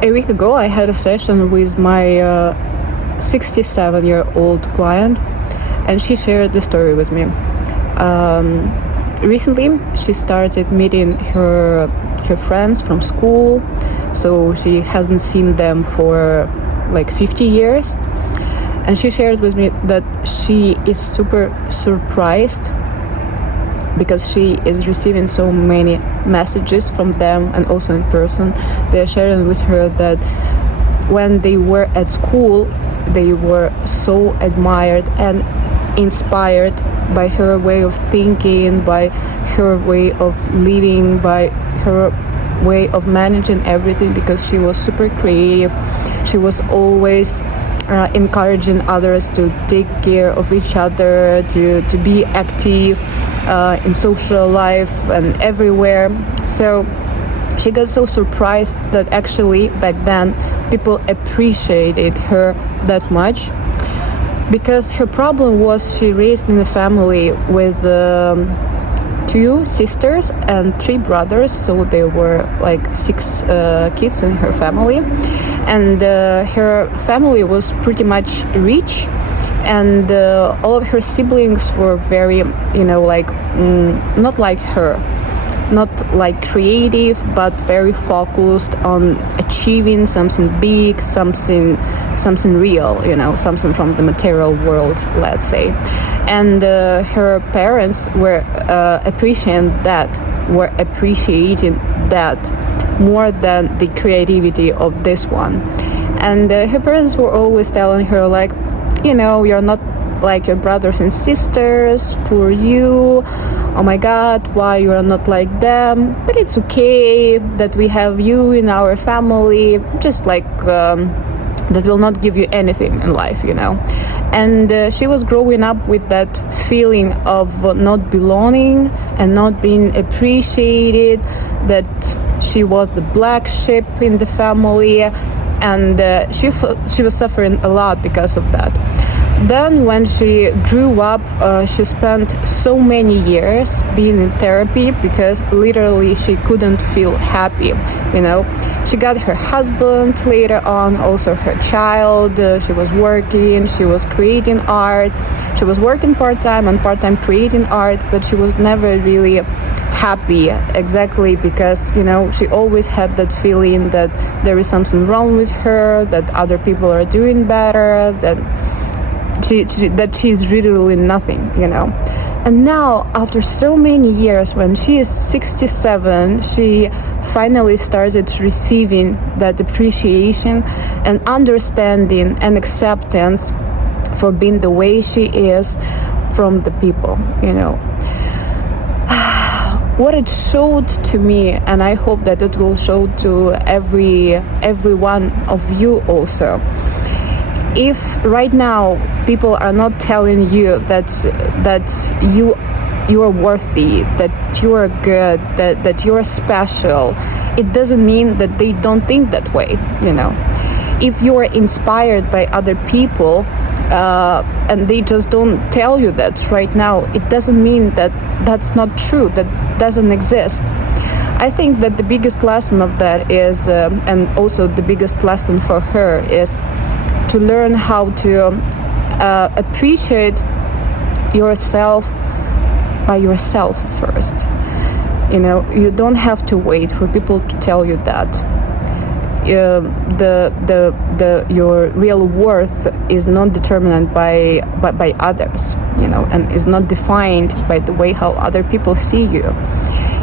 A week ago, I had a session with my 67-year-old client, and she shared the story with me. Recently, she started meeting her friends from school, so she hasn't seen them for like 50 years. And she shared with me that she is super surprised because she is receiving so many messages from them, and also in person. They're sharing with her that when they were at school, they were so admired and inspired by her way of thinking, by her way of living, by her way of managing everything, because she was super creative. She was always encouraging others to take care of each other, to be active in social life and everywhere. So she got so surprised that actually back then people appreciated her that much, because her problem was she raised in a family with 2 sisters and 3 brothers, so there were like 6 kids in her family, and her family was pretty much rich, and all of her siblings were very, not like her, not like creative, but very focused on achieving something big, something real, something from the material world, let's say. And her parents were appreciating that more than the creativity of this one. And her parents were always telling her, like, you're not like your brothers and sisters, poor you, oh my god, why you are not like them, but it's okay that we have you in our family, just like that will not give you anything in life, And she was growing up with that feeling of not belonging and not being appreciated, that she was the black sheep in the family, and she was suffering a lot because of that. Then when she grew up, she spent so many years being in therapy, because literally she couldn't feel happy, She got her husband later on, also her child. She was working, she was creating art. She was working part-time and part-time creating art, but she was never really happy, exactly because, she always had that feeling that there is something wrong with her, that other people are doing better, that she's really nothing, And now, after so many years, when she is 67, she finally started receiving that appreciation and understanding and acceptance for being the way she is from the people, What it showed to me, and I hope that it will show to every one of you also. If right now people are not telling you that you are worthy, that you are good, that you are special, it doesn't mean that they don't think that way, If you are inspired by other people and they just don't tell you that right now, it doesn't mean that that's not true, that doesn't exist. I think that the biggest lesson of that is, and also the biggest lesson for her, is to learn how to appreciate yourself by yourself first. You don't have to wait for people to tell you that. Your real worth is not determined by others, and is not defined by the way how other people see you.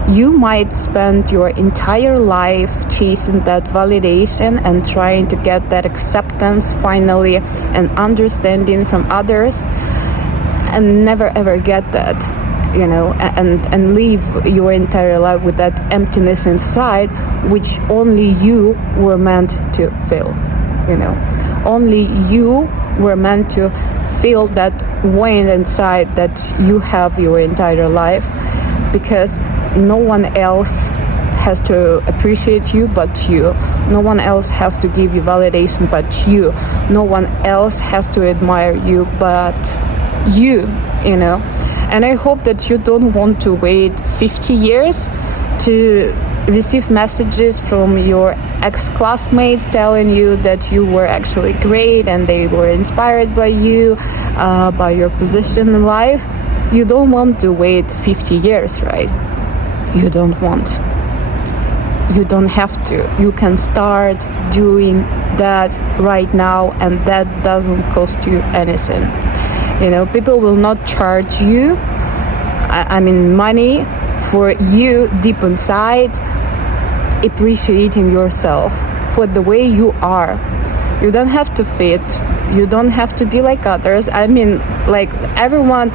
You might spend your entire life chasing that validation and trying to get that acceptance finally and understanding from others, and never ever get that, and live your entire life with that emptiness inside, which only you were meant to feel, Only you were meant to feel that weight inside that you have your entire life, because no one else has to appreciate you but you. No one else has to give you validation but you. No one else has to admire you but you, And I hope that you don't want to wait 50 years to receive messages from your ex-classmates telling you that you were actually great and they were inspired by you, by your position in life. You don't want to wait 50 years, right? You don't want. You don't have to. You can start doing that right now, and that doesn't cost you anything. You know, people will not charge you, I mean money, for you deep inside appreciating yourself for the way you are. You don't have to fit. You don't have to be like others. I mean, like, everyone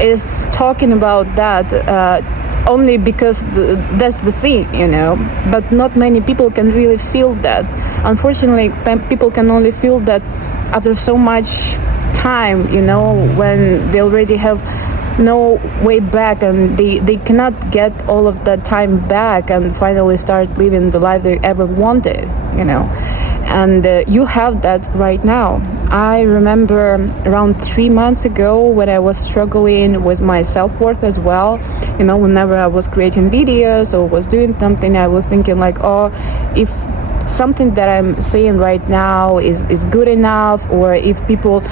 is talking about that only because that's the thing, you know, but not many people can really feel that. Unfortunately, people can only feel that after so much time, you know, when they already have no way back and they cannot get all of that time back and finally start living the life they ever wanted, you know. And you have that right now. I remember around 3 months ago when I was struggling with my self-worth as well. You know, whenever I was creating videos or was doing something, I was thinking like, oh, if something that I'm saying right now is good enough, or if people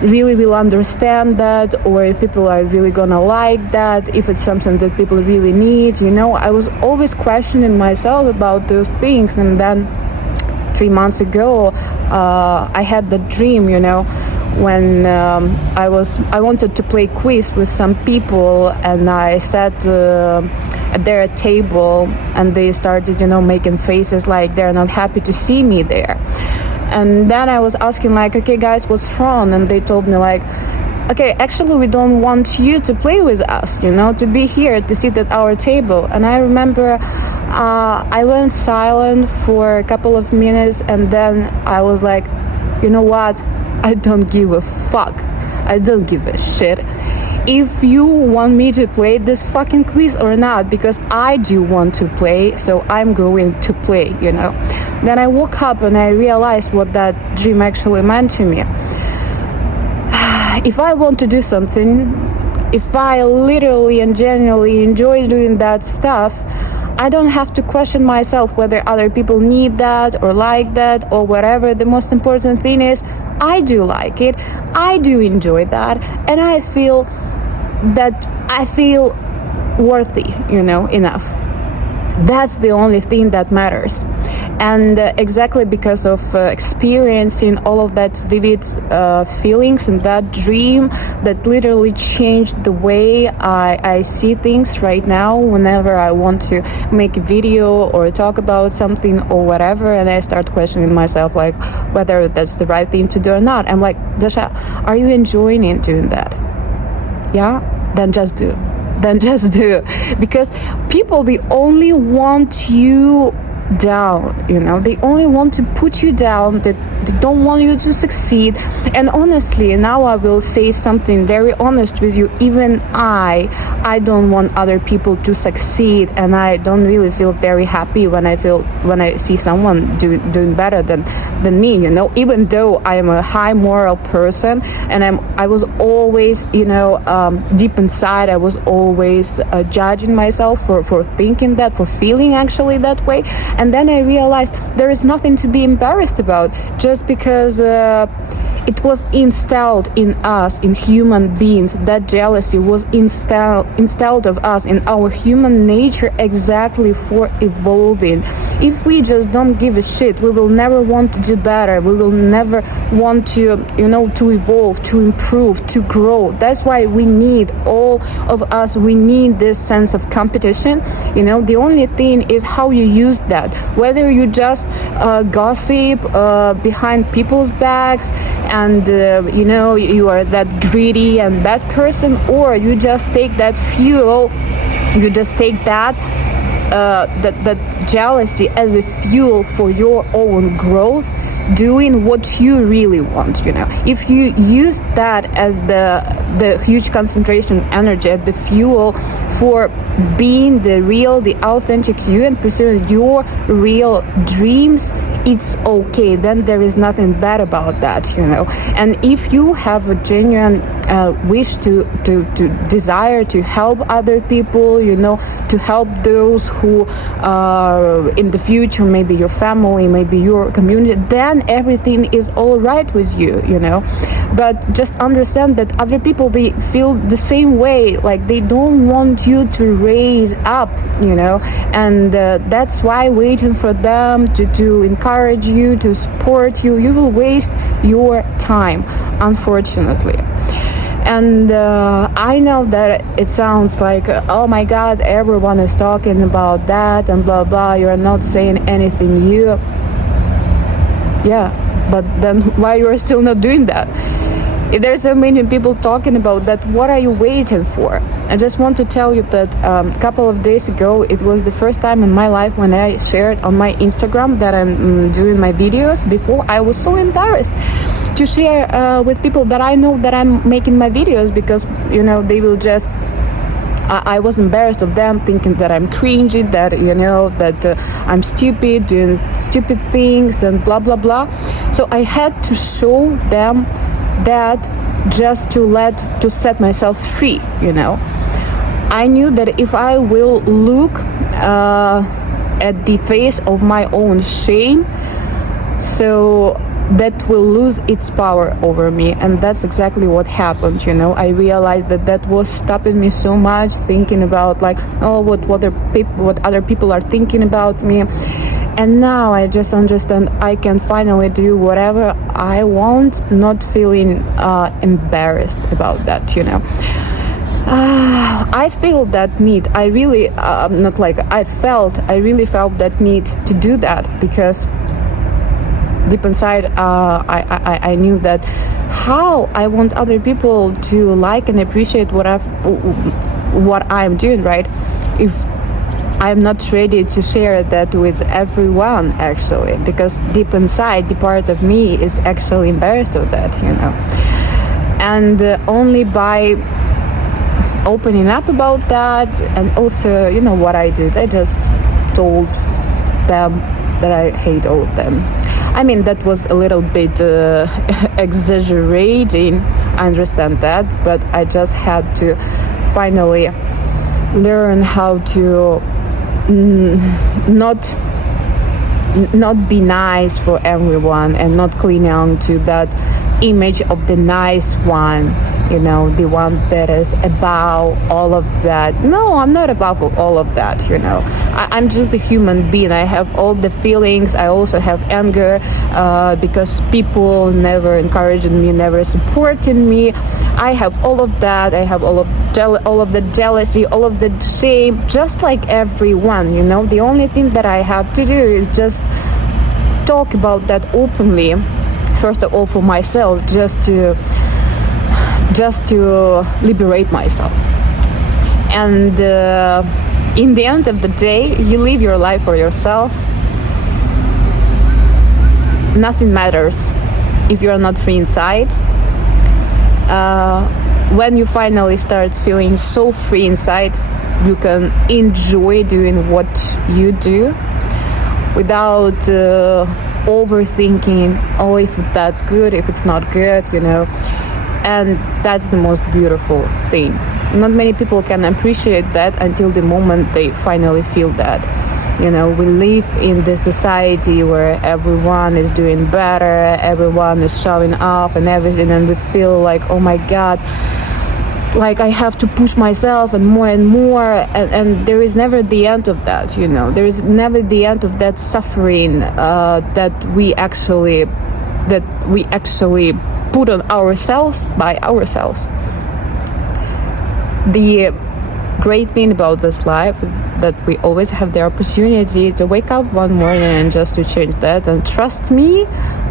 really will understand that, or if people are really gonna like that, if it's something that people really need, you know. I was always questioning myself about those things. And then 3 months ago, I had the dream, you know, when I wanted to play quiz with some people, and I sat at their table, and they started, you know, making faces like they're not happy to see me there. And then I was asking like, okay guys, what's wrong? And they told me like, okay, actually we don't want you to play with us, you know, to be here, to sit at our table. And I remember I went silent for a couple of minutes, and then I was like, you know what? I don't give a fuck. I don't give a shit if you want me to play this fucking quiz or not, because I do want to play, so I'm going to play, you know. Then I woke up and I realized what that dream actually meant to me. If I want to do something, if I literally and genuinely enjoy doing that stuff, I don't have to question myself whether other people need that or like that or whatever. The most important thing is I do like it, I do enjoy that, and I feel worthy, you know, enough. That's the only thing that matters. And exactly because of experiencing all of that vivid feelings and that dream, that literally changed the way I see things right now. Whenever I want to make a video or talk about something or whatever, and I start questioning myself like whether that's the right thing to do or not, I'm like, Dasha, are you enjoying doing that? Yeah? Then just do. Because people, they only want you down, you know, they only want to put you down, they don't want you to succeed. And honestly, now I will say something very honest with you, even I don't want other people to succeed, and I don't really feel very happy when I see someone doing better than me, you know, even though I am a high moral person, and I was always, you know, deep inside I was always judging myself for thinking that, for feeling actually that way. And then I realized there is nothing to be embarrassed about, just because it was installed in us, in human beings. That jealousy was installed of us in our human nature exactly for evolving. If we just don't give a shit, we will never want to do better. We will never want to, you know, to evolve, to improve, to grow. That's why we need, all of us, we need this sense of competition. You know, the only thing is how you use that. Whether you just gossip behind people's backs and you know, you are that greedy and bad person, or you just take that fuel, you just take that jealousy as a fuel for your own growth, doing what you really want, you know. If you use that as the huge concentration energy, the fuel for being the real, the authentic you, and pursuing your real dreams, it's okay. Then there is nothing bad about that, you know. And if you have a genuine wish to desire to help other people, to help those who in the future, maybe your family, maybe your community, then everything is all right with you, but just understand that other people, they feel the same way, like they don't want you to raise up, and that's why waiting for them to encourage you, to support you, you will waste your time, unfortunately. And I know that it sounds like, oh my God, everyone is talking about that and blah blah, you're not saying anything new. Yeah, but then why you're still not doing that? If there's so many people talking about that, what are you waiting for? I just want to tell you that a couple of days ago, it was the first time in my life when I shared on my Instagram that I'm doing my videos. Before, I was so embarrassed to share with people that I know that I'm making my videos, because they will just, I was embarrassed of them thinking that I'm cringy, that that I'm stupid, doing stupid things and blah blah blah. So I had to show them that, just to set myself free. I knew that if I will look at the face of my own shame, so that will lose its power over me. And that's exactly what happened. I realized that was stopping me so much, thinking about like, oh, what other people are thinking about me. And now I just understand I can finally do whatever I want, not feeling embarrassed about that. I feel that need. I really I really felt that need to do that, because deep inside I knew that how I want other people to like and appreciate what I'm doing, right? If I'm not ready to share that with everyone, actually, because deep inside, the part of me is actually embarrassed of that, And only by opening up about that, and also, what I did, I just told them that I hate all of them. I mean, that was a little bit exaggerating, I understand that, but I just had to finally learn how to not be nice for everyone, and not cling on to that image of the nice one, the one that is above all of that. No, I'm not above all of that. I'm just a human being. I have all the feelings. I also have anger, because people never encouraged me, never supported me. I have all of that. I have all of the jealousy, all of the shame, just like everyone. The only thing that I have to do is just talk about that openly. First of all, for myself, just to liberate myself. And in the end of the day, you live your life for yourself. Nothing matters if you're not free inside. When you finally start feeling so free inside, you can enjoy doing what you do without overthinking, oh, if that's good, if it's not good, and that's the most beautiful thing. Not many people can appreciate that until the moment they finally feel that. We live in this society where everyone is doing better, everyone is showing off and everything, and we feel like, oh my God, like I have to push myself and more, and there is never the end of that. There is never the end of that suffering that we actually put on ourselves by ourselves. The great thing about this life is that we always have the opportunity to wake up one morning and just to change that. And trust me,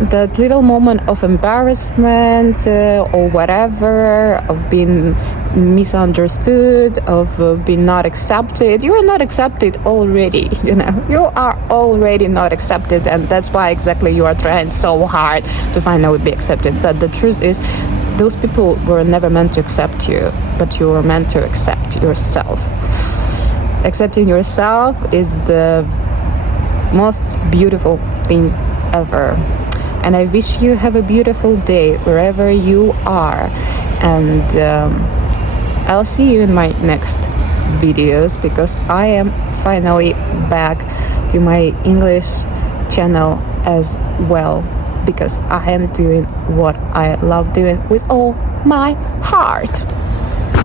that little moment of embarrassment or whatever, of being misunderstood, of being not accepted, you are not accepted already. You are already not accepted, and that's why exactly you are trying so hard to finally be accepted. But the truth is, those people were never meant to accept you, but you were meant to accept yourself. Accepting yourself is the most beautiful thing ever. And I wish you have a beautiful day wherever you are. and I'll see you in my next videos, because I am finally back to my English channel as well, because I am doing what I love doing with all my heart.